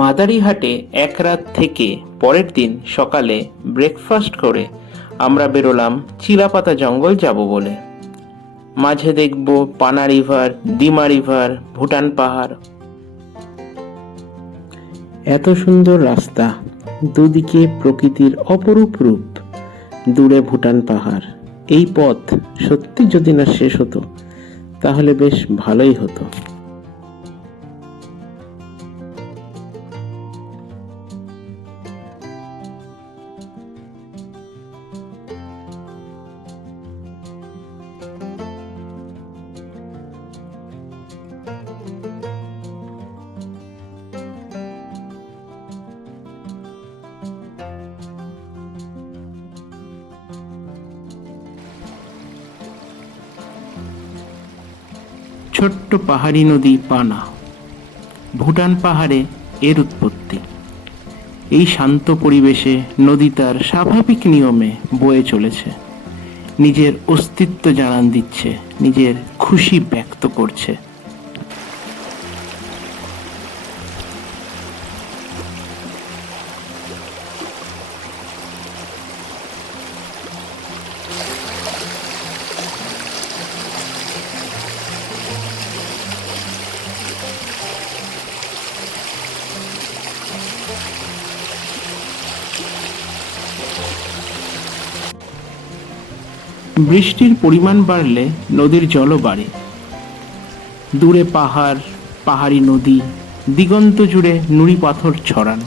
মাদারিহাটে এক রাত থেকে পরের দিন সকালে ব্রেকফাস্ট করে আমরা বেরোলাম চিলাপাতা জঙ্গল যাব বলে। মাঝে দেখব পানা রিভার, ডিমা রিভার, ভুটান পাহাড়। এত সুন্দর রাস্তা, দুদিকে প্রকৃতির অপরূপ রূপ, দূরে ভুটান পাহাড়। এই পথ সত্যি যদি না শেষ হতো তাহলে বেশ ভালোই হতো। ছোট্ট পাহাড়ি নদী পানা, ভুটান পাহাড়ে এর উৎপত্তি। এই শান্ত পরিবেশে নদী তার স্বাভাবিক নিয়মে বয়ে চলেছে, নিজের অস্তিত্ব জানান দিচ্ছে, নিজের খুশি ব্যক্ত করছে। বৃষ্টির পরিমাণ বাড়লে নদীর জলও বাড়ে। দূরে পাহাড়, পাহাড়ি নদী, দিগন্ত জুড়ে নুড়ি পাথর ছড়ানো।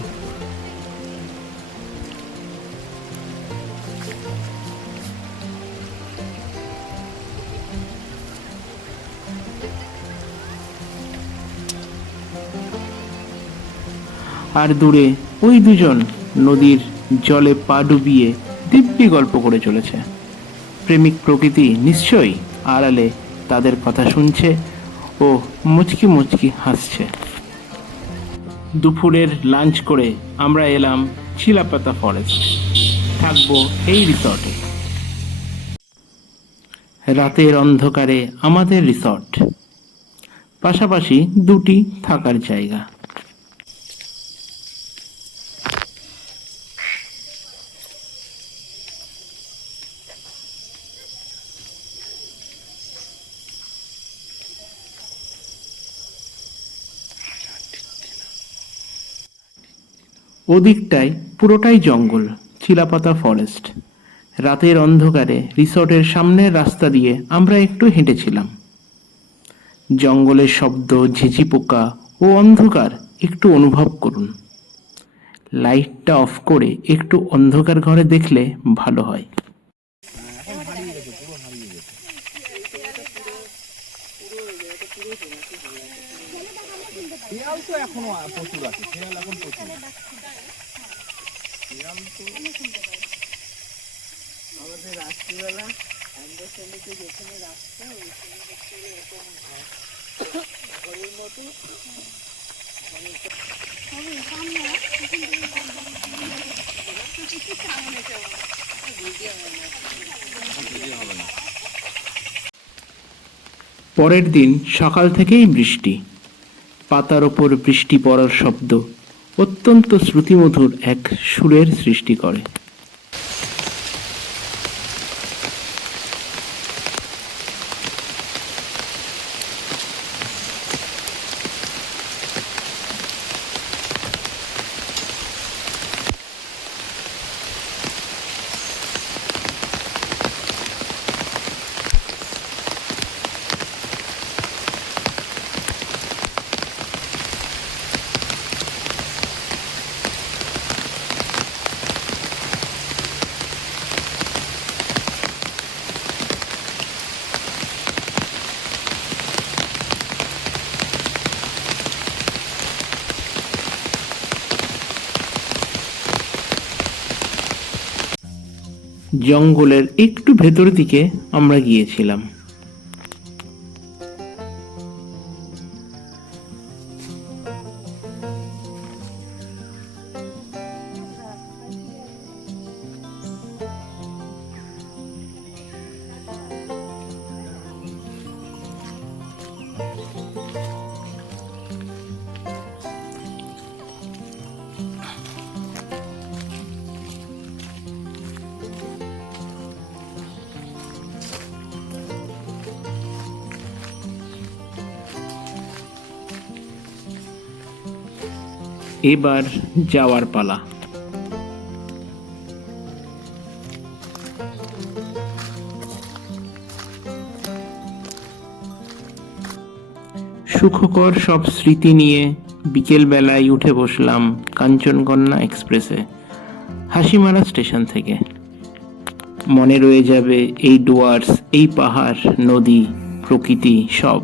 আর দূরে ওই দুজন নদীর জলে পা ডুবিয়ে দিব্যি গল্প করে চলেছে। প্রেমিক প্রকৃতি নিশ্চয়ই আড়ালে তাদের কথা শুনছে ও মুচকি মুচকি হাসছে। দুপুরের লাঞ্চ করে আমরা এলাম চিলাপাতা ফরেস্ট। থাকবো এই রিসর্টে। রাতের অন্ধকারে আমাদের রিসর্ট, পাশাপাশি দুটি থাকার জায়গা। ওদিকটায় পুরোটাই জঙ্গল, চিলাপাতা ফরেস্ট। রাতের অন্ধকারে রিসর্টের সামনের রাস্তা দিয়ে আমরা একটু হেঁটেছিলাম। জঙ্গলের শব্দ, ঝিঝি পোকা ও অন্ধকার একটু অনুভব করুন। লাইটটা অফ করে একটু অন্ধকার ঘরে দেখলে ভালো হয়। এখনো প্রচুর আছে, এখন প্রচুর। আমাদের রাত্রিবেলা অ্যান্ডারস্ট্যান্ডিংয়ে যেখানে রাস্তা ওইখানে হচ্ছে এরকম ঘরের মতো পরের দিন সকাল থেকেই বৃষ্টি। পাতার ওপর বৃষ্টি পড়ার শব্দ অত্যন্ত শ্রুতিমধুর এক সুরের সৃষ্টি করে। জঙ্গলের একটু ভেতর দিকে আমরা গিয়েছিলাম। এবার যাওয়ার পালা। সুখকর সব স্মৃতি নিয়ে বিকেল বেলায় উঠে বসলাম কাঞ্চনকন্যা এক্সপ্রেসে হাসিমারা স্টেশন থেকে। মনে রয়ে যাবে এই ডুয়ার্স, এই পাহাড়, নদী, প্রকৃতি সব।